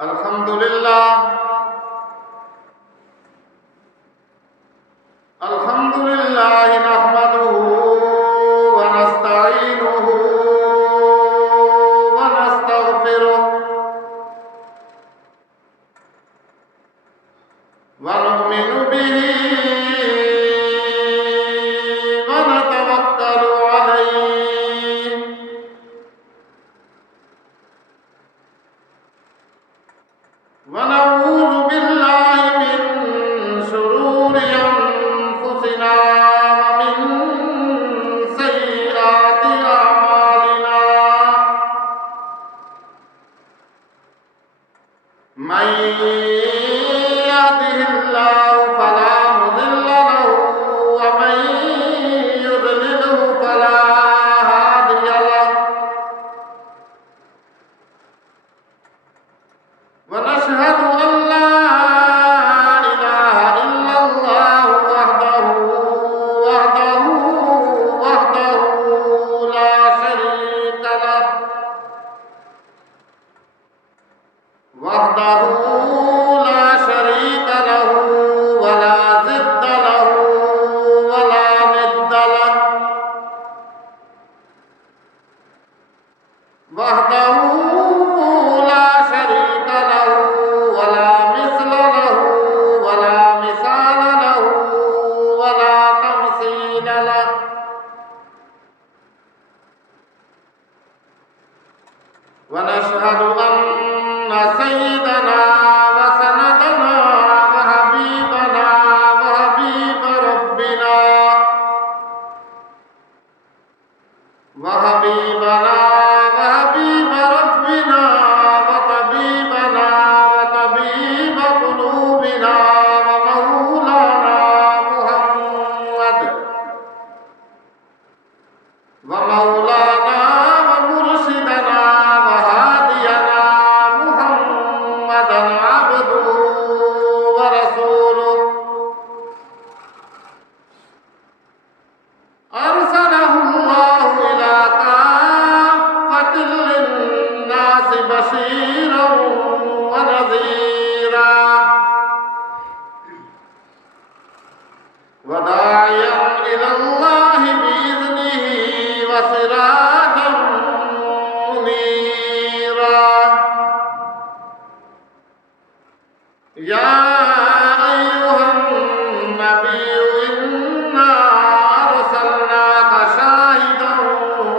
الحمد لله نحمده ونستعينه ونستغفره ونؤمن به ونتوكل عليه ونعوذ بالله من شرور أنفسنا ومن سيئات أعمالنا من يهده الله فلا مضل له ومن يضلله فلا هادي له ونشهد أن لا إله إلا الله وحده لا شريك له ولا ضد له ولا ند له وحده لا شريك له ولا مثل له ولا مثال له ولا تمثيل له ونشهد أن سيدنا وسندنا وحبيبنا وحبيب ربنا وطبيبنا وطبيب قلوبنا ومولانا محمد ومولانا ومرشدنا وهادينا محمدا عبده ورسوله أرسله الله إلى كافة للناس بشيرا ونذيرا وداعيا إلى الله بإذنه وسراجا منيرا يا أيها النبي إنا أرسلناك شاهدا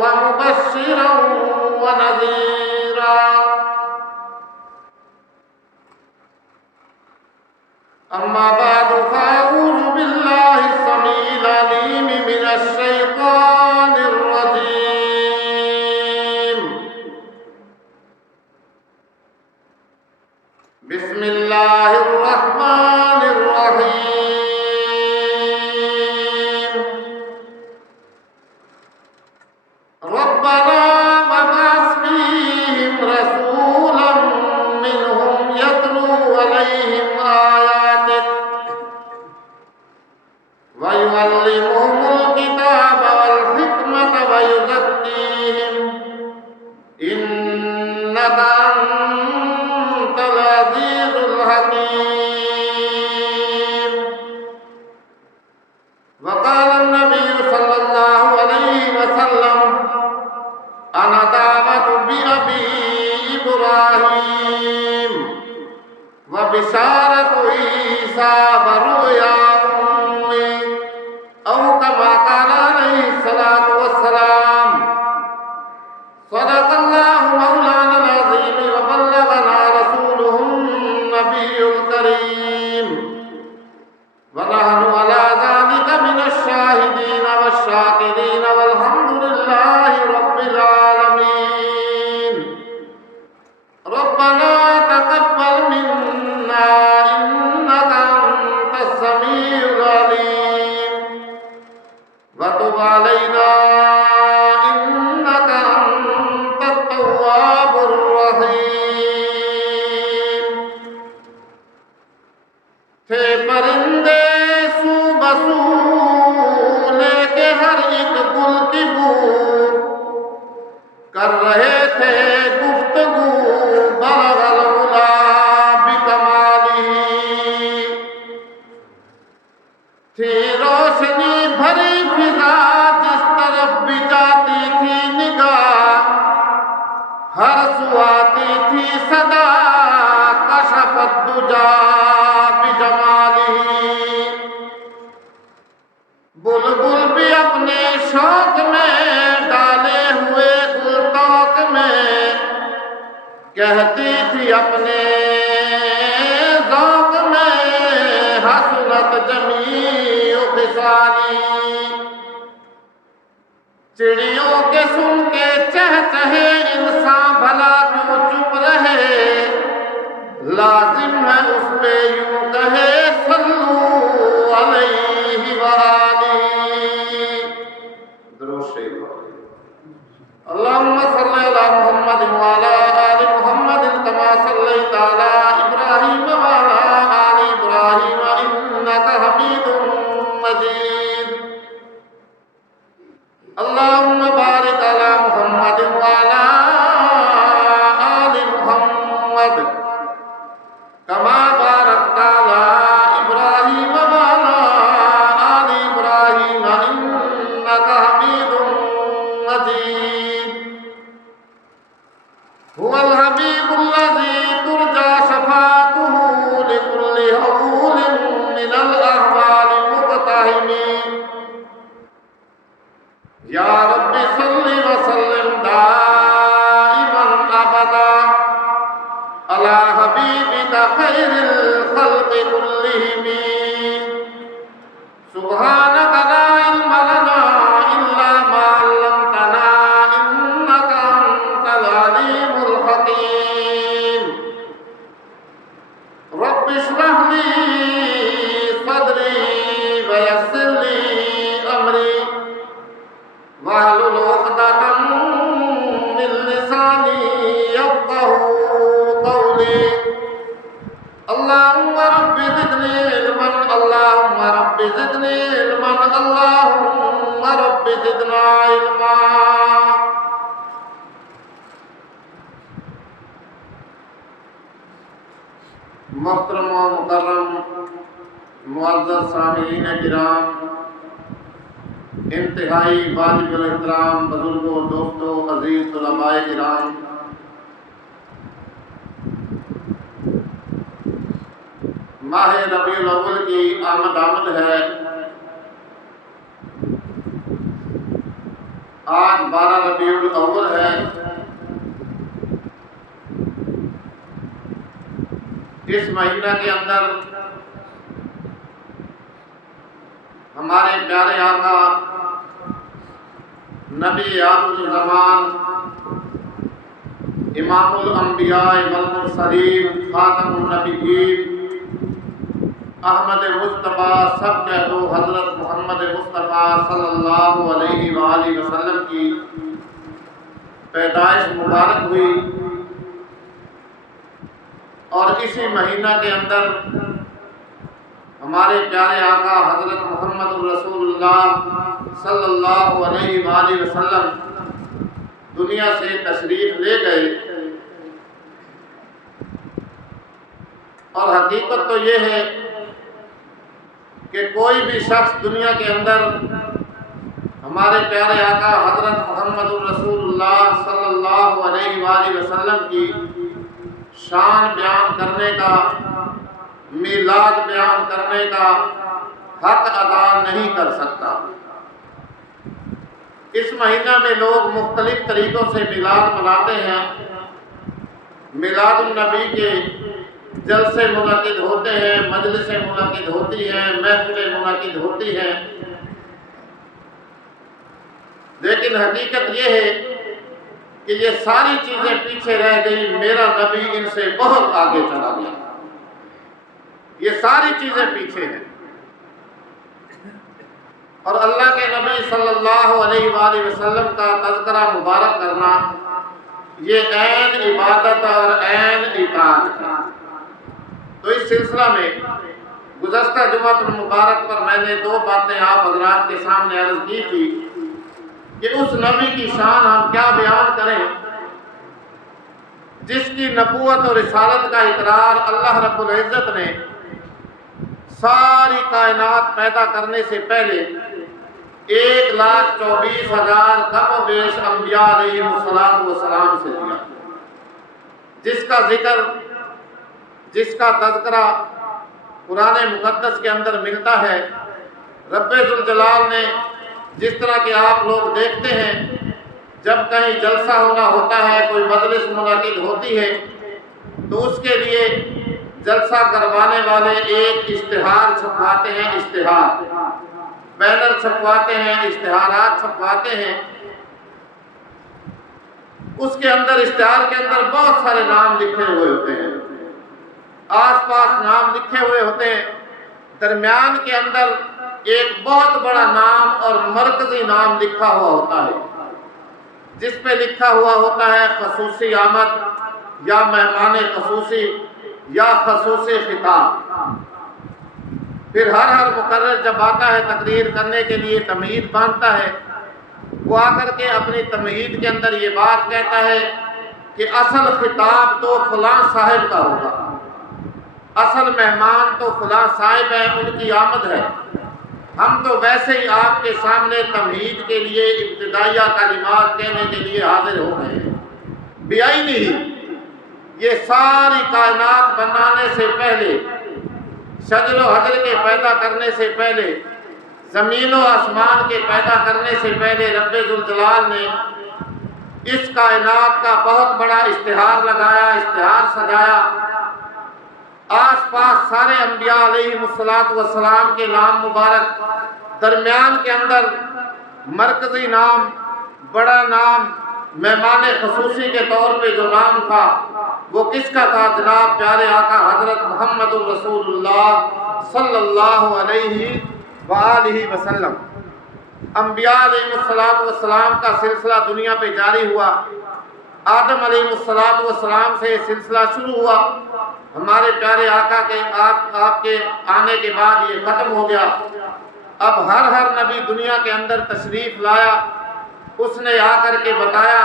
ومبشرا ونذيرا أما بعد فأعوذ بالله السميع العليم من الشيطان الرجيم بسم الله الرحمن الرحيم ربنا وابعث فيهم رسولا منهم يتلو عليهم آياتك ويعلمهم الكتاب والحكمة ويزكيهم إنك أنت العزيز الحكيم وقال النبي صلى الله عليه وسلم أنا دعوة بأبي إبراهيم وبشارة عيسى ورؤيا أمي أو كما قال عليه الصلاة والسلام صدق الله مولانا العظيم وبلغنا رسوله النبي الكريم ونحن على ذلك من الشاهدين والشاكرين والحمد لله رب العالمين ربنا تقبل منا إنك أنت السميع العليم وتب علينا إنك أنت التواب الرحيم تھے پرندے سو بسو لے کے ہر ایک گل کی بو کر رہے تھے گفتگو بلغ العلا صدا کشفت الدجا بجمالہ، بلبل بھی اپنے شوق میں ڈالے ہوئے گلطوق میں کہتی تھی اپنے ذوق میں حسنت جمیع خصالی۔ چڑیوں کے سن کے چہچہے انسان بھلا کیوں چپ رہے، لازم ہے اس پہ یوں کہے صلو علیہ وآلہ۔ درود شریف اللہم صلی علی محمد وعلی آل محمد کما صلیت علی ابراہیم وعلی آل ابراہیم انک حمید مجید۔ اللہم بارک علی محمد وعلی آل محمد کما بارکت علی ابراہیم وعلی آل ابراہیم انک حمید مجید۔ هو الحبیب الذی ترجى شفاعته لكل هول من الاحوال مقتحم۔ یا رب صل وسلم دائما ابدا علی حبیبک خیر الخلق كلهم۔ سبحانک لا علم لنا الا ما علمتنا انک انت العلیم الحکیم۔ رب اشرح لی صدری ویسر لی امری واحلل عقدۃ من لسانی یفقهوا قولی۔ اللہم رب زدنی علما، اللہم رب زدنی علما، اللہم رب زدنا علما۔ محترم و مکرم معزز سامعین کرام، انتہائی واجب الاحترام بزرگوں، دوستوں، عزیز طلباء کرام، ماہ ربیع الاول کی آمد ہے۔ آج 12 ربیع الاول ہے۔ اس مہینہ کے اندر ہمارے پیارے آقا نبی آخر الزمان، امام الانبیاء والمرسلین، خاتم النبیین، احمد مصطفیٰ سب کہہ دو حضرت محمد مصطفیٰ صلی اللہ علیہ وآلہ وسلم کی پیدائش مبارک ہوئی، اور اسی مہینہ کے اندر ہمارے پیارے آقا حضرت محمد رسول اللہ صلی اللہ علیہ وآلہ وسلم دنیا سے تشریف لے گئے۔ اور حقیقت تو یہ ہے کہ کوئی بھی شخص دنیا کے اندر ہمارے پیارے آقا حضرت محمد رسول اللہ صلی اللہ علیہ وآلہ وسلم کی شان بیان کرنے کا، میلاد بیان کرنے کا حق ادا نہیں کر سکتا۔ اس مہینہ میں لوگ مختلف طریقوں سے میلاد مناتے ہیں۔ میلاد النبی کے جلسے منعقد ہوتے ہیں، مجلسیں منعقد ہوتی ہیں، محفلیں منعقد ہوتی ہیں، لیکن حقیقت یہ ہے کہ یہ ساری چیزیں پیچھے رہ گئی، میرا نبی ان سے بہت آگے چلا گیا۔ یہ ساری چیزیں پیچھے ہیں، اور اللہ کے نبی صلی اللہ علیہ وآلہ وسلم کا تذکرہ مبارک کرنا یہ عین عبادت اور عین اطاعت ہے۔ تو اس سلسلہ میں گزشتہ جمعۃ المبارک پر میں نے 2 باتیں آپ حضرات کے سامنے عرض کی تھی کہ اس نبی کی شان ہم کیا بیان کریں جس کی نبوت اور رسالت کا اقرار اللہ رب العزت نے ساری کائنات پیدا کرنے سے پہلے 1,24,000 کم و بیش انبیاء علیہ السلام سے دیا، جس کا ذکر، جس کا تذکرہ قرآن مقدس کے اندر ملتا ہے، رب ذوالجلال نے جس طرح کہ آپ لوگ دیکھتے ہیں جب کہیں جلسہ ہونا ہوتا ہے، کوئی مجلس منعقد ہوتی ہے تو اس کے لیے جلسہ کروانے والے ایک اشتہار چھپواتے ہیں، اشتہار بینر چھپواتے ہیں، اشتہارات چھپواتے ہیں۔ اس کے اندر، اشتہار کے اندر بہت سارے نام لکھے ہوئے ہوتے ہیں، آس پاس نام لکھے ہوئے ہوتے ہیں، درمیان کے اندر ایک بہت بڑا نام اور مرکزی نام لکھا ہوا ہوتا ہے، جس پہ لکھا ہوا ہوتا ہے خصوصی آمد یا مہمان خصوصی یا خصوصی خطاب۔ پھر ہر مقرر جب آتا ہے تقریر کرنے کے لیے، تمہید باندھتا ہے، وہ آ کر کے اپنی تمہید کے اندر یہ بات کہتا ہے کہ اصل خطاب تو فلاں صاحب کا ہوگا، اصل مہمان تو فلاں صاحب ہے، ان کی آمد ہے، ہم تو ویسے ہی آپ کے سامنے تمہید کے لیے، ابتدائیہ کلمات کہنے کے لیے حاضر ہو گئے ہیں۔ بعینہ یہ ساری کائنات بنانے سے پہلے، شجر و حجر کے پیدا کرنے سے پہلے، زمین و آسمان کے پیدا کرنے سے پہلے رب ذوالجلال نے اس کائنات کا بہت بڑا اشتہار لگایا، اشتہار سجایا، آس پاس سارے انبیاء علیہ السلام کے نام مبارک، درمیان کے اندر مرکزی نام، بڑا نام، مہمان خصوصی کے طور پہ جو نام تھا وہ کس کا تھا؟ جناب پیارے آقا حضرت محمد الرسول اللہ صلی اللہ علیہ وآلہ وسلم۔ انبیاء علیہ السلام کا سلسلہ دنیا پہ جاری ہوا، آدم علیہ السلام سے یہ سلسلہ شروع ہوا، ہمارے پیارے آقا کے آپ کے آنے کے بعد یہ ختم ہو گیا۔ اب ہر نبی دنیا کے اندر تشریف لایا، اس نے آ کر کے بتایا،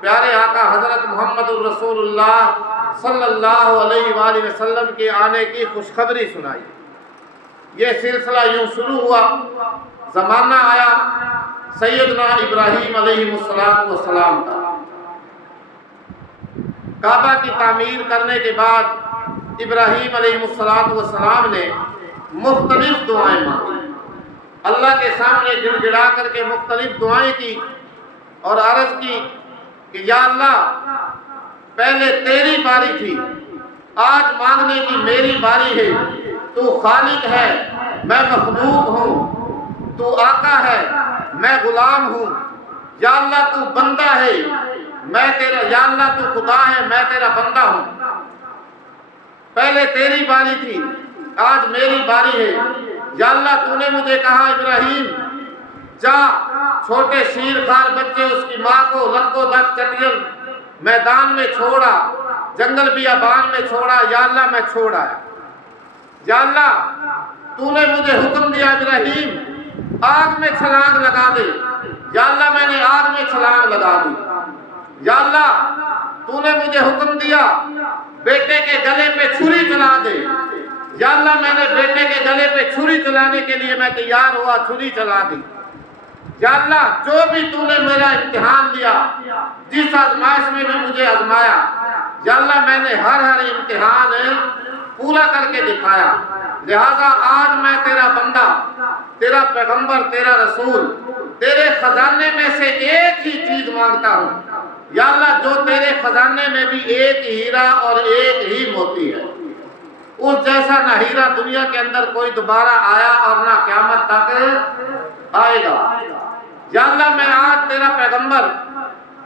پیارے آقا حضرت محمد الرسول اللہ صلی اللہ علیہ وآلہ وسلم کے آنے کی خوشخبری سنائی۔ یہ سلسلہ یوں شروع ہوا، زمانہ آیا سیدنا ابراہیم علیہ السلام کا۔ کعبہ کی تعمیر کرنے کے بعد ابراہیم علیہ السلام نے مختلف دعائیں مانگی، اللہ کے سامنے گڑ گڑا کر کے مختلف دعائیں کی اور عرض کی کہ یا اللہ، پہلے تیری باری تھی، آج مانگنے کی میری باری ہے، تو خالق ہے، میں مخلوق ہوں، تو آقا ہے، میں غلام ہوں، یا اللہ تو بندہ ہے، میں تیرا، یا اللہ تو خدا ہے، میں تیرا بندہ ہوں، پہلے تیری باری تھی، آج میری باری ہے، یا اللہ تو نے مجھے کہا ابراہیم جا، چھوٹے شیر خار بچے اس کی ماں کو لکو دک چٹیل میدان میں چھوڑا، جنگل بیابان میں چھوڑا، یا اللہ میں چھوڑا ہے، یا اللہ تو نے مجھے حکم دیا ابراہیم آگ میں چھلانگ لگا دے، یا اللہ میں نے آگ میں چھلانگ لگا دی، یا اللہ تو نے مجھے حکم دیا بیٹے کے گلے پہ چھری چلا دے، یا اللہ میں نے بیٹے کے گلے پہ چھری چلانے کے لیے میں تیار ہوا، چھری چلا دی، یا اللہ جو بھی تو نے میرا امتحان لیا، جس آزمائش میں بھی مجھے آزمایا، یا اللہ میں نے ہر امتحان پورا کر کے دکھایا، لہذا آج میں تیرا بندہ، تیرا پیغمبر، تیرا رسول، تیرے خزانے میں سے ایک ہی چیز مانگتا ہوں، یا اللہ جو تیرے خزانے میں بھی ایک ہیرا اور ایک ہی موتی ہے، اس جیسا نہ ہیرا دنیا کے اندر کوئی دوبارہ آیا اور نہ قیامت تک آئے گا، یا اللہ میں آج تیرا پیغمبر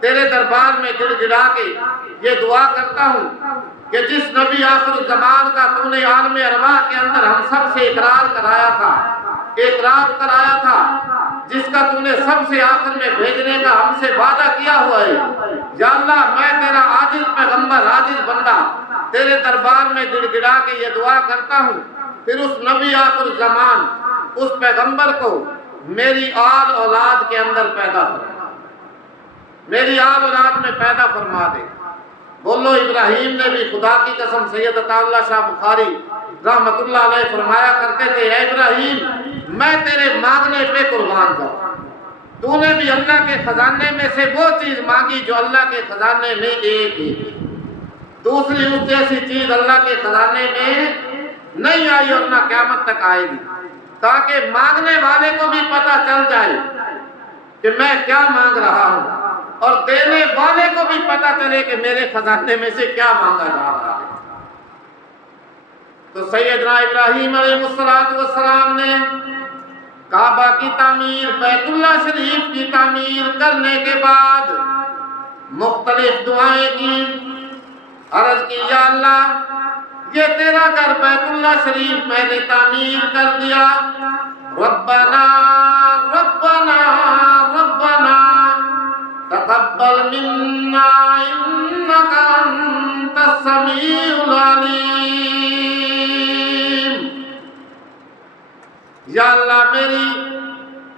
تیرے دربار میں گڑ گڑا کے یہ دعا کرتا ہوں کہ جس نبی آخر الزمان کا تو نے عالم ارواح کے اندر ہم سب سے اقرار کرایا تھا، اعتراف کرایا تھا، جس کا تو نے سب سے آخر میں بھیجنے کا ہم سے وعدہ کیا ہوا ہے، یا اللہ میں تیرا عاجز پیغمبر، عاجز بندہ تیرے دربار میں گڑ گڑا کے یہ دعا کرتا ہوں، پھر اس نبی آخر الزمان، اس پیغمبر کو میری آل اولاد کے اندر پیدا فرما، میری آل اولاد میں پیدا فرما دے۔ بولو ابراہیم نے بھی خدا کی قسم، سید عطا اللہ شاہ بخاری رحمت اللہ علیہ فرمایا کرتے تھے، اے ابراہیم میں تیرے مانگنے پہ قربان جاؤں، تو نے بھی اللہ کے خزانے میں سے وہ چیز مانگی جو اللہ کے خزانے میں ایک ہی تھی، دوسری اس جیسی چیز اللہ کے خزانے میں نہیں آئی اور نہ قیامت تک آئے گی، تاکہ مانگنے والے کو بھی پتہ چل جائے کہ میں کیا مانگ رہا ہوں، اور دینے والے کو بھی پتہ چلے کہ میرے خزانے میں سے کیا مانگا جا رہا ہے۔ تو سیدنا ابراہیم علیہ السلام نے کعبہ کی تعمیر، بیت اللہ شریف کی تعمیر کرنے کے بعد مختلف دعائیں کی، عرض کی یا اللہ یہ تیرا گھر بیت اللہ شریف میں نے تعمیر کر دیا، ربنا ربنا ربنا تقبل منا انک انت السمیع العلیم۔ یا اللہ میری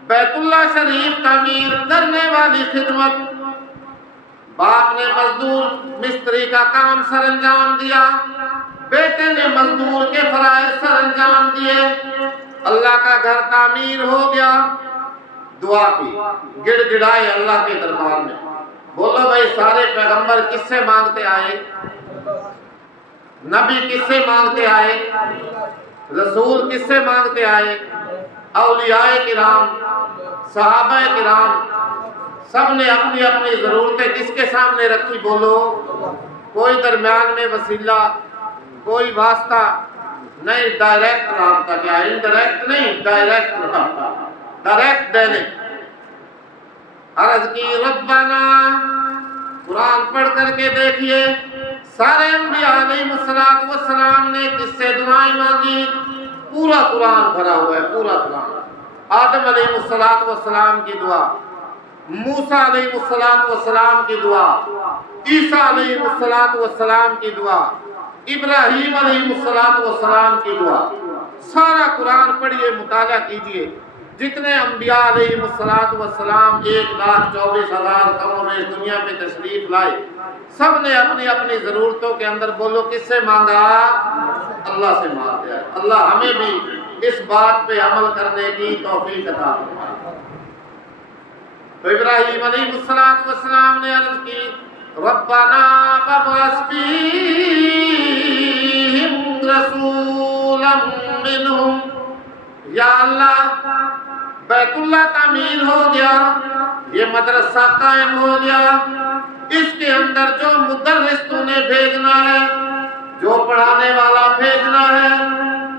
بیت اللہ شریف تعمیر کرنے والی خدمت، باپ نے مزدور مستری کا کام سر انجام دیا، بیٹے نے مزدور کے فرائض سر انجام دیے، اللہ کا گھر تعمیر ہو گیا۔ دعا کی، گڑ گڑائے اللہ کے دربار میں، بولو بھائی سارے پیغمبر کس سے مانگتے آئے؟ نبی کس سے مانگتے آئے؟ رسول کس سے مانگتے آئے؟ اولیاء کرام، صحابہ کرام، سب نے اپنی اپنی ضرورتیں کس کے سامنے رکھی؟ بولو، کوئی درمیان میں وسیلہ، کوئی واسطہ نہیں، ڈائریکٹ رابطہ، کیا انڈائریکٹ نہیں، ڈائریکٹ رابطہ، ڈائریکٹ دینے۔ عرض کی ربنا، قرآن پڑھ کر کے دیکھیے سارے انبیاء علیہ السلام نے کس سے دعائیں مانگی؟ پورا قرآن بھرا ہوا ہے، پورا قرآن۔ آدم علیہ السلام کی دعا، موسیٰ علیہ السلام کی دعا، عیسیٰ علیہ السلام کی دعا، ابراہیم علیہ السلام کی دعا، سارا قرآن پڑھیے، مطالعہ کیجئے۔ جتنے انبیاء علیہ السلام 1,24,000 کم و بیش دنیا میں تشریف لائے، سب نے اپنی اپنی ضرورتوں کے اندر بولو کس سے مانگا؟ اللہ سے مانگتے ہیں۔ اللہ ہمیں بھی اس بات پہ عمل کرنے کی توفیق عطا فرمائے۔ تو ابراہیم علیہ السلام نے عرض کی ربنا فابعث فیہم رسولا منہم، یا اللہ بیت اللہ تعمیر ہو گیا، یہ مدرسہ قائم ہو گیا، اس کے اندر جو مدرس تو نے بھیجنا ہے، جو پڑھانے والا بھیجنا ہے،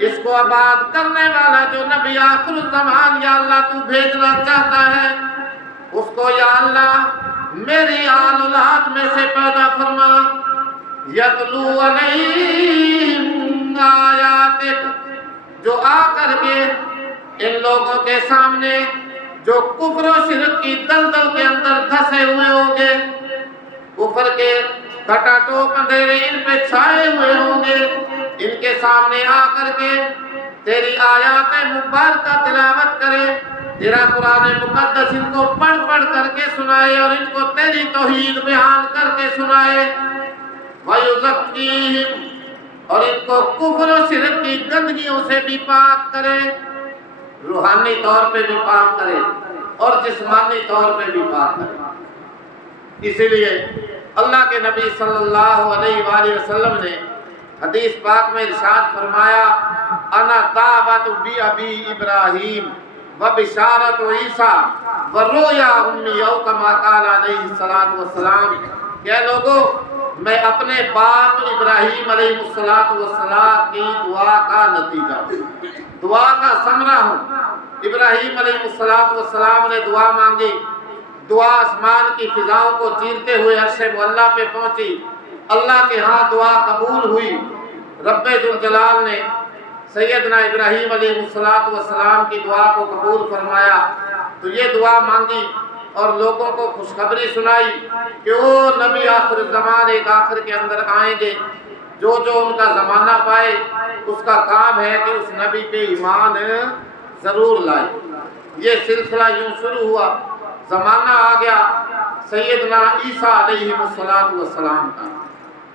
اس کو آباد کرنے والا جو نبی آخر الزمان یا اللہ تو بھیجنا چاہتا ہے، اس کو یا اللہ میری آل اولاد میں سے پیدا فرما، یتلو علیہم آیاتک، جو آ کر کے ان لوگوں کے سامنے جو کفر و شرک کی دلدل کے اندر دھسے ہوئے ہوں گے، کفر کے گھٹا ٹوپ اندھیرے ان پہ چھائے ہوئے ہوں گے، ان کے سامنے آ کر کے تیری آیات مبارکہ تلاوت کرے، تیرا قرآن مقدس ان کو پڑھ پڑھ کر کے سنائے اور ان کو تیری توحید بیان کر کے سنائے، وَيُزَكِّيهِمْ، اور ان کو کفر و شرک کی گندگیوں سے بھی پاک کرے، روحانی طور پہ بھی پاک کرے اور جسمانی طور پہ بھی پاک کرے۔ اسی لیے اللہ کے نبی صلی اللہ علیہ وآلہ وسلم نے حدیث پاک میں ارشاد فرمایا انا دعوت بی ابی ابراہیم و بشارت عیسیٰ و رویا امی او کما قال علیہ السلام، کہ لوگوں میں اپنے باپ ابراہیم علیہ السلام کی دعا کا نتیجہ ہوں، دعا کا ثمرہ ہوں۔ ابراہیم علیہ السلام نے دعا مانگی، دعا آسمان کی فضاؤں کو چیرتے ہوئے عرش معلیٰ پہ پہنچی، اللہ کے ہاں دعا قبول ہوئی، رب ذوالجلال نے سیدنا ابراہیم علیہ السلام کی دعا کو قبول فرمایا۔ تو یہ دعا مانگی اور لوگوں کو خوشخبری سنائی کہ وہ نبی آخر الزمان ایک آخر کے اندر آئیں گے، جو ان کا زمانہ پائے اس کا کام ہے کہ اس نبی پہ ایمان ضرور لائے۔ یہ سلسلہ یوں شروع ہوا، زمانہ آ گیا سیدنا عیسیٰ علیہ السلام کا۔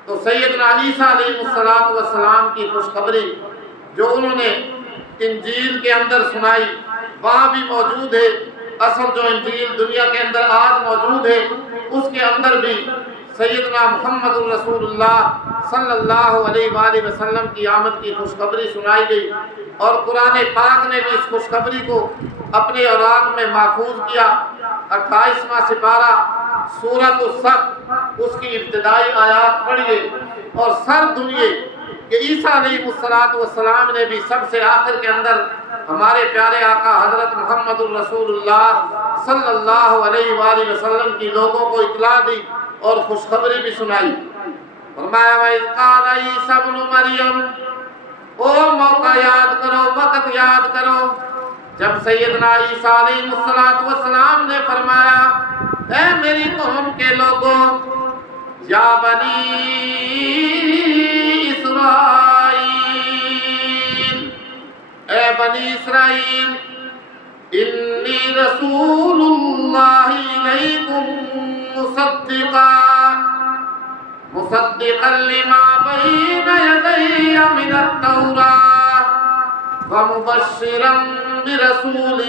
تو سیدنا عیسیٰ علیہ السلام کی خوشخبری جو انہوں نے انجیل کے اندر سنائی وہاں بھی موجود ہے۔ اصل جو انجیل دنیا کے اندر آج موجود ہے اس کے اندر بھی سیدنا محمد رسول اللہ صلی اللہ علیہ وآلہ وسلم کی آمد کی خوشخبری سنائی گئی، اور قرآن پاک نے بھی اس خوشخبری کو اپنے اوراق میں محفوظ کیا۔ 28واں سپارہ سورۃ الصف، اس کی ابتدائی آیات پڑھیے اور سر دھنیے کہ عیسیٰ علیہ السلام نے بھی سب سے آخر کے اندر ہمارے پیارے آقا حضرت محمد الرسول اللہ صلی اللہ علیہ وآلہ وسلم کی لوگوں کو اطلاع دی اور خوشخبری بھی سنائی۔ فرمایا وَإِذْ قَالَ عِيسَى ابْنُ مَرْيَمَ، او موقع یاد کرو، وقت یاد کرو جب سیدنا عیسیٰ علیہ السلام نے فرمایا، اے میری قوم کے لوگوں، یا بنی اسرائیل، اے بنی اسرائیل، انی رسول اللہ الیکم مصدقا لما بین یدی من التوراۃ ومبشرا برسول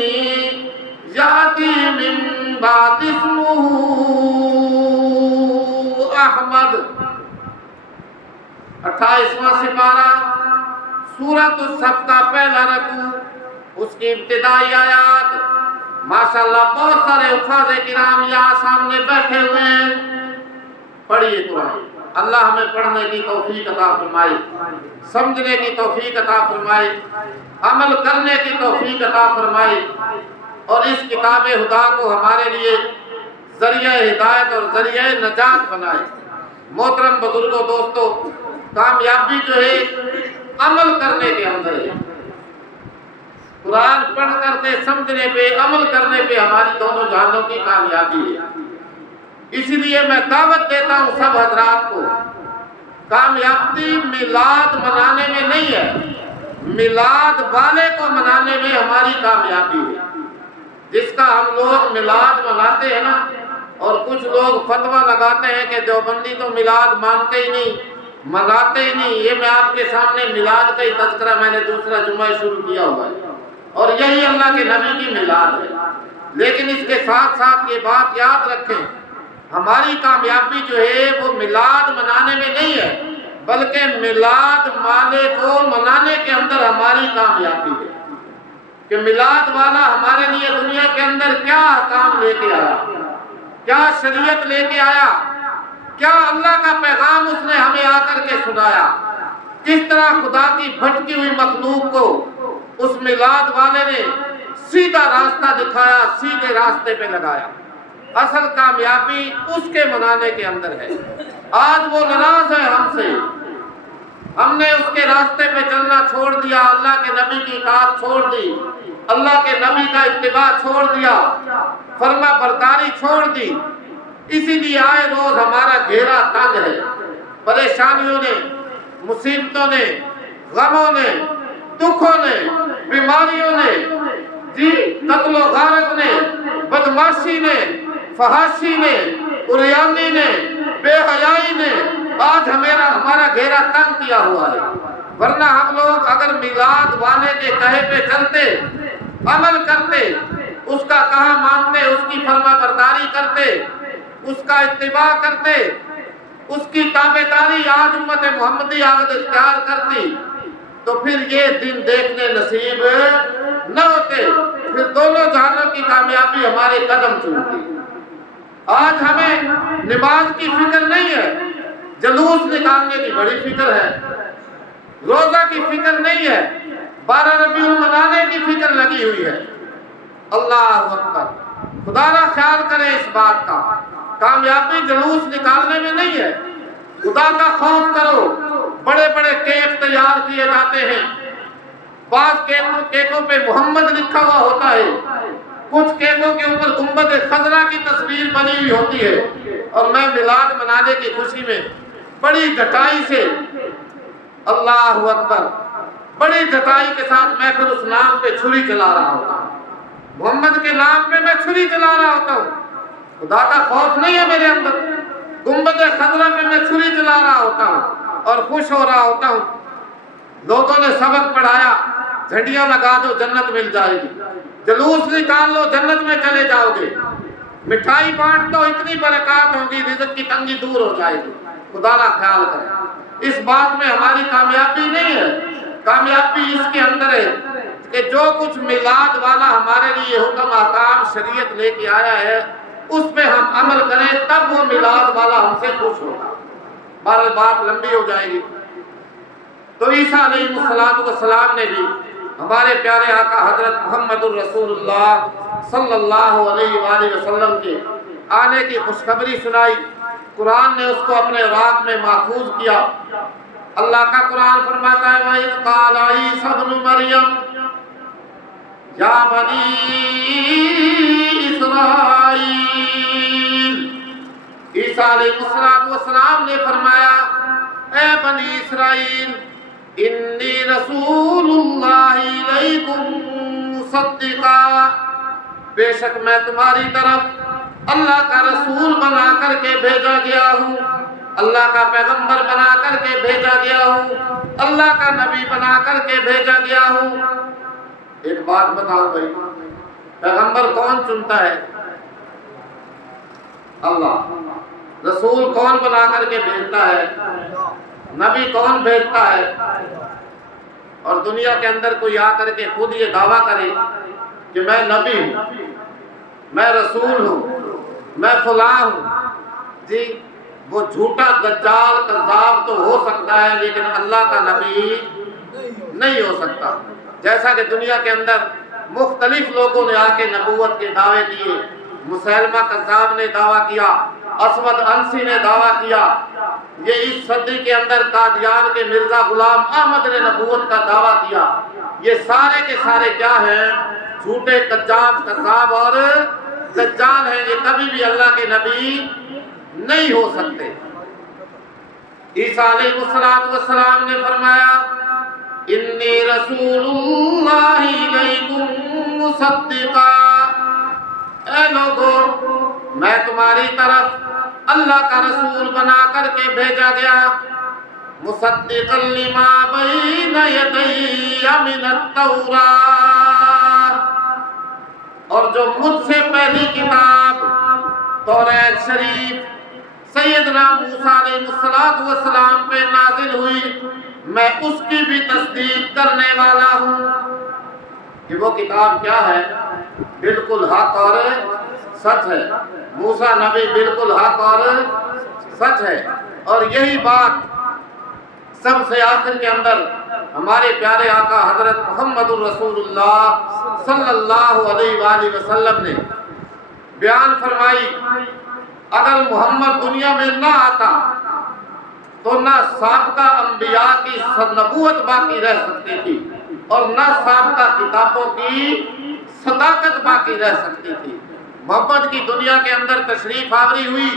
یاتی من بعد اسمہ احمد۔ 28واں سپارہ سورۃ الصف کا پہلا رکوع، اس کی ابتدائی آیات۔ ماشاءاللہ بہت سارے حفاظ کرام یہاں سامنے بیٹھے ہوئے ہیں، پڑھیے قرآن۔ اللہ ہمیں پڑھنے کی توفیق عطا فرمائے، سمجھنے کی توفیق عطا فرمائے، عمل کرنے کی توفیق عطا فرمائے، اور اس کتاب خدا کو ہمارے لیے ذریعہ ہدایت اور ذریعہ نجات بنائے۔ محترم بزرگوں، دوستو، کامیابی جو ہے عمل کرنے کے اندر ہے۔ قرآن پڑھ کر کے سمجھنے پہ، عمل کرنے پہ ہماری دونوں جہانوں کی کامیابی ہے۔ اسی لیے میں دعوت دیتا ہوں سب حضرات کو، کامیابی میلاد منانے میں نہیں ہے، میلاد والے کو منانے میں ہماری کامیابی ہے۔ جس کا ہم لوگ میلاد مناتے ہیں نا، اور کچھ لوگ فتویٰ لگاتے ہیں کہ دیوبندی تو میلاد مانتے ہی نہیں، مناتے ہی نہیں۔ یہ میں آپ کے سامنے میلاد کا ہی تذکرہ میں نے دوسرا جمعہ شروع کیا ہوا ہے، اور یہی اللہ کے نبی کی میلاد ہے۔ لیکن اس کے ساتھ ساتھ یہ بات یاد رکھیں، ہماری کامیابی جو ہے وہ میلاد منانے میں نہیں ہے، بلکہ میلاد والے کو منانے کے اندر ہماری کامیابی ہے، کہ میلاد والا ہمارے لیے دنیا کے اندر کیا احکام لے کے آیا، کیا شریعت لے کے آیا، کیا اللہ کا پیغام اس نے ہمیں آ کر کے سنایا، کس طرح خدا کی بھٹکی ہوئی مخلوق کو اس میلاد والے نے سیدھا راستہ دکھایا، سیدھے راستے پہ لگایا۔ اصل کامیابی اس کے منانے کے اندر ہے۔ آج وہ ناراض ہے ہم سے، ہم نے اس کے راستے پہ چلنا چھوڑ دیا، اللہ کے نبی کی اطاعت چھوڑ دی، اللہ کے نبی کا اتباع چھوڑ دیا، فرما برداری چھوڑ دی۔ اسی لیے آئے روز ہمارا گھیرا تنگ ہے، پریشانیوں نے، مصیبتوں نے، غموں نے، دکھوں نے، بیماریوں نے، جی قتل و غارت نے، بدماشی نے، فحاشی نے، عریانی نے، بے حیائی نے آج ہمارا گھیرا تنگ کیا ہوا ہے۔ ورنہ ہم لوگ اگر میلاد والے کے کہے پہ چلتے، عمل کرتے، اس کا کہا مانتے، اس کی فرما برداری کرتے، اس کا اتباع کرتے، اس کی تابعداری آج امت محمدی عہد اختیار کرتی، تو پھر یہ دن دیکھنے نصیب نہ ہوتے، پھر دونوں جہانوں کی کامیابی ہمارے قدم چومتی۔ آج ہمیں نماز کی فکر نہیں ہے، جلوس نکالنے کی بڑی فکر ہے، روزہ کی فکر نہیں ہے، 12 ربیع منانے کی فکر لگی ہوئی ہے۔ اللہ اکبر، خدا را خیال کرے اس بات کا، کامیابی جلوس نکالنے میں نہیں ہے۔ خدا کا خوف کرو۔ بڑے بڑے کیک تیار کیے جاتے ہیں، بعض کیکوں پہ محمد لکھا ہوا ہوتا ہے، کچھ کیکوں کے اوپر گنبد خضرا کی تصویر بنی ہوئی ہوتی ہے، اور میں میلاد منانے کی خوشی میں بڑی ڈٹائی سے، اللہ اکبر، بڑی ڈٹائی کے ساتھ میں پھر اس نام پہ چھری چلا رہا ہوتا ہوں، محمد کے نام پہ میں چھری چلا رہا ہوتا ہوں۔ خدا کا خوف نہیں ہے میرے اندر، گنبد خضرا پہ میں چھری چلا رہا ہوتا ہوں اور خوش ہو رہا ہوتا ہوں۔ لوگوں نے سبق پڑھایا، جھنڈیاں لگا دو جنت مل جائے گی، جلوس نکال لو جنت میں چلے جاؤ گے۔ مٹھائی بانٹ دو اتنی برکات ہوگی، رزق کی تنگی دور ہو جائے گی۔ خدا کا خیال کریں، اس بات میں ہماری کامیابی نہیں ہے، کامیابی اس کے اندر ہے کہ جو کچھ میلاد والا ہمارے لیے حکم احکام شریعت لے کے آیا ہے اس پہ ہم عمل کریں، تب وہ میلاد والا ہم سے خوش ہوگا۔ بہرحال بات لمبی ہو جائے گی۔ تو عیسیٰ علیہ السلام نے بھی ہمارے پیارے آقا حضرت محمد الرسول اللہ صلی اللہ علیہ وآلہ وسلم کے آنے کی خوشخبری سنائی۔ قرآن نے اس کو اپنے راگ میں محفوظ کیا۔ اللہ کا قرآن فرماتا ہے وَإِذْ قَالَ عِيسَى ابْنُ مَرْيَمَ یا بنی اسرائیل، عیسیٰ علیہ السلام نے فرمایا اے بنی اسرائیل، انی رسول اللہ علیکم مصدقا، بے شک میں تمہاری طرف اللہ کا رسول بنا کر کے بھیجا گیا ہوں، اللہ کا پیغمبر بنا کر کے بھیجا گیا ہوں، اللہ کا نبی بنا کر کے بھیجا گیا ہوں۔ ایک بات بتاؤ بھائی، پیغمبر کون چنتا ہے؟ اللہ۔ رسول کون بنا کر کے بھیجتا ہے؟ نبی کون بھیجتا ہے؟ اور دنیا کے اندر کوئی آ کر کے خود یہ دعویٰ کرے کہ میں نبی ہوں، میں رسول ہوں، میں فلاں ہوں، جی وہ جھوٹا دجال کذاب تو ہو سکتا ہے لیکن اللہ کا نبی نہیں ہو سکتا۔ جیسا کہ دنیا کے اندر مختلف لوگوں نے آ کے نبوت کے دعوے کیے، مسیلمہ کذاب نے دعویٰ کیا، اسود انسی نے دعویٰ کیا، یہ اس صدی کے اندر قادیان کے مرزا غلام احمد نے نبوت کا دعویٰ کیا۔ یہ سارے کے سارے کیا ہیں؟ جھوٹے کذاب اور دجال ہیں، یہ کبھی بھی اللہ کے نبی نہیں ہو سکتے۔ عیسیٰ علیہ السلام نے فرمایا انی رسول اللہ علیکم مصدقا، اے لوگو میں تمہاری طرف اللہ کا رسول بنا کر کے بھیجا گیا، مصدقا لما بین یدی من التوراۃ، اور جو مجھ سے پہلی کتاب توریت شریف سیدنا موسیٰ علیہ السلام پہ نازل ہوئی، میں اس کی بھی تصدیق کرنے والا ہوں کہ وہ کتاب کیا ہے؟ بالکل حق اور سچ ہے۔ موسیٰ نبی بالکل حق اور سچ ہے، اور یہی بات سب سے آخر کے اندر ہمارے پیارے آقا حضرت محمد الرسول اللہ صلی اللہ علیہ وآلہ وسلم نے بیان فرمائی۔ اگر محمد دنیا میں نہ آتا تو نہ سابقہ انبیاء کی نبوت باقی رہ سکتی تھی اور نہ سابقہ کتابوں کی صداقت باقی رہ سکتی تھی۔ محمد کی دنیا کے اندر تشریف آوری ہوئی،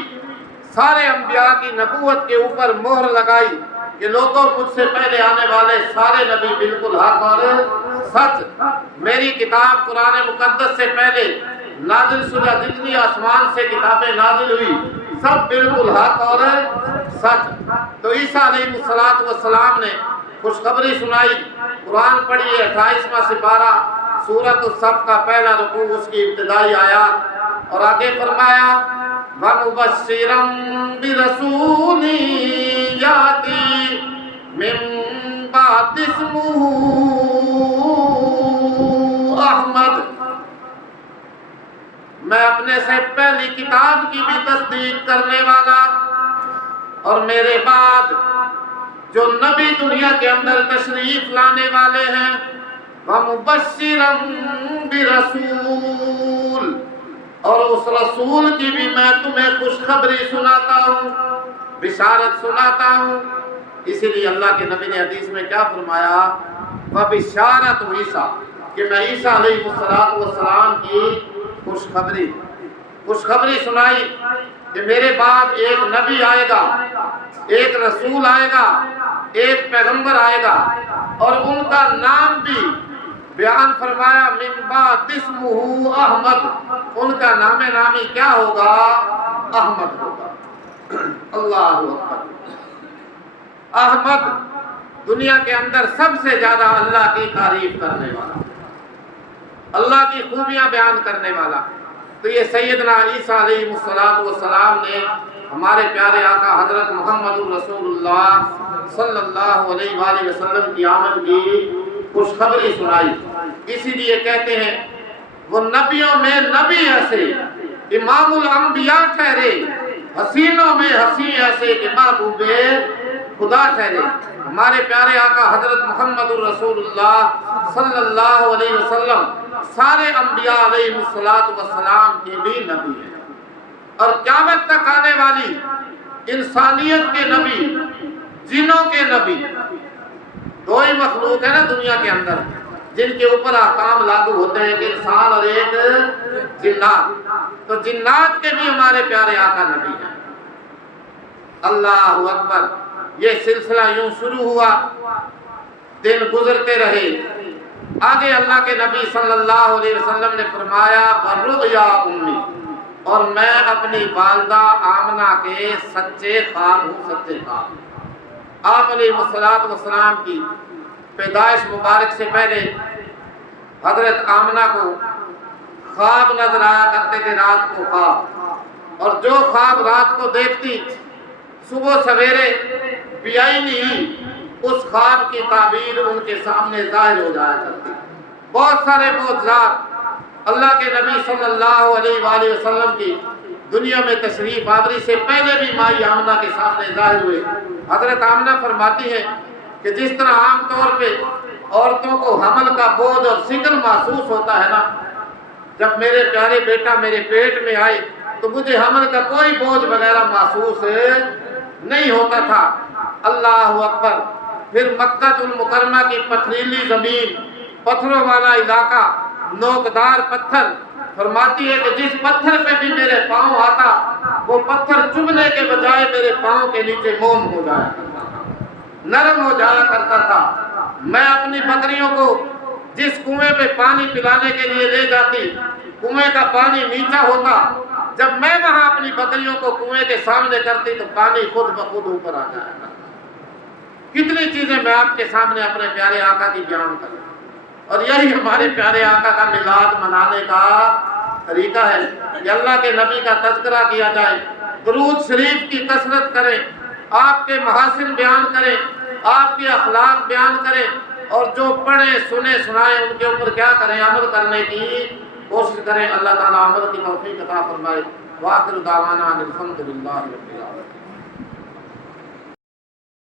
سارے انبیاء کی نبوت کے اوپر مہر لگائی کہ لوگوں مجھ سے پہلے آنے والے سارے نبی بالکل حق اور سچ، میری کتاب قرآن مقدس سے پہلے نازل شدہ جتنی آسمان سے کتابیں نازل ہوئی سب بالکل حق اور سچ۔ تو عیسیٰ علیہ السلام نے خوشخبری سنائی، قرآن پڑھیے 28واں سپارہ سورۃ الصف کا پہلا رکوع اس کی ابتدائی آیات، اور آگے فرمایا وَمُبَشِّرًا بِرَسُولٍ يَأْتِي مِن بَعْدِ اسْمُهُ احمد، میں اپنے سے پہلی کتاب کی بھی تصدیق کرنے والا اور میرے بعد جو نبی دنیا کے اندر تشریف لانے والے ہیں، وَمُبَشِّرًا بِرَسُولٍ، اور اس رسول کی بھی میں تمہیں خوشخبری سناتا ہوں، بشارت سناتا ہوں۔ اسی لیے اللہ کے نبی نے حدیث میں کیا فرمایا؟ وَبِشَارَتُ عیسیٰ، کہ میں عیسیٰ علیہ السلام کی خوشخبری سنائی کہ میرے بعد ایک نبی آئے گا، ایک رسول آئے گا، ایک پیغمبر آئے گا، اور ان کا نام بھی بیان فرمایا من بعد اسمہ احمد، ان کا نام نامی کیا ہوگا؟ احمد ہوگا۔ اللہ اکبر۔ احمد دنیا کے اندر سب سے زیادہ اللہ کی تعریف کرنے والا، اللہ کی خوبیاں بیان کرنے والا۔ تو تو یہ سیدنا عیسیٰ علیہ السلام نے ہمارے پیارے آقا حضرت محمد رسول اللہ صلی اللہ علیہ وآلہ وسلم کی آمد کی خوشخبری سنائی. اسی لیے کہتے ہیں وہ نبیوں میں نبی ایسے امام الانبیاء ٹھہرے، حسینوں میں حسین ایسے کہ محبوب خدا ٹھہرے. ہمارے پیارے آقا حضرت محمد رسول اللہ صلی اللہ علیہ وسلم سارے انبیاء علیہ السلام کے بھی نبی ہیں، اور قیامت تک آنے والی انسانیت کے نبی، جنوں کے نبی. دو ہی مخلوق ہے نا دنیا کے اندر جن کے اوپر احکام لاگو ہوتے ہیں، ایک انسان اور ایک جنات. تو جنات کے بھی ہمارے پیارے آقا نبی ہیں. اللہ اکبر. یہ سلسلہ یوں شروع ہوا، دن گزرتے رہے. آگے اللہ کے نبی صلی اللہ علیہ وسلم نے فرمایا وَرُؤْيَا أُمِّي، اور میں اپنی والدہ آمنہ کے سچے خواب ہوں، سچے خواب. آپ علیہ السلام کی پیدائش مبارک سے پہلے حضرت آمنہ کو خواب نظر آیا کرتے تھے، رات کو خواب. اور جو خواب رات کو دیکھتی صبح سویرے بیائی نہیں اس خواب کی تعبیر ان کے سامنے ظاہر ہو جایا کرتی. بہت سارے معجزات اللہ کے نبی صلی اللہ علیہ وآلہ وسلم کی دنیا میں تشریف آوری سے پہلے بھی مائی آمنہ کے سامنے ظاہر ہوئے. حضرت آمنہ فرماتی ہے کہ جس طرح عام طور پہ عورتوں کو حمل کا بوجھ اور ثقل محسوس ہوتا ہے نا، جب میرے پیارے بیٹا میرے پیٹ میں آئے تو مجھے حمل کا کوئی بوجھ وغیرہ محسوس نہیں ہوتا تھا. اللہ اکبر. پھر مکہ المکرمہ کی پتھریلی زمین، پتھروں والا علاقہ، نوکدار پتھر. فرماتی ہے کہ جس پتھر پہ بھی میرے پاؤں آتا وہ پتھر چبھنے کے بجائے میرے پاؤں کے نیچے موم ہو جایا کرتا تھا، نرم ہو جایا کرتا تھا. میں اپنی بکریوں کو جس کنویں پہ پانی پلانے کے لیے لے جاتی، کنویں کا پانی میٹھا ہوتا. جب میں وہاں اپنی بکریوں کو کنویں کے سامنے کرتی تو پانی خود بخود اوپر آ جایا کرتا. کتنی چیزیں میں آپ کے سامنے اپنے پیارے آقا کی بیان کروں. اور یہی ہمارے پیارے آقا کا میلاد منانے کا طریقہ ہے کہ اللہ کے نبی کا تذکرہ کیا جائے، درود شریف کی کثرت کریں، آپ کے محاسن بیان کریں، آپ کے اخلاق بیان کریں، اور جو پڑھیں سنیں سنائیں ان کے اوپر کیا کریں، عمل کرنے کی کوشش کریں. اللہ تعالیٰ عمل کی توفیق عطا فرمائے. وآخر دعوانا الحمدللہ.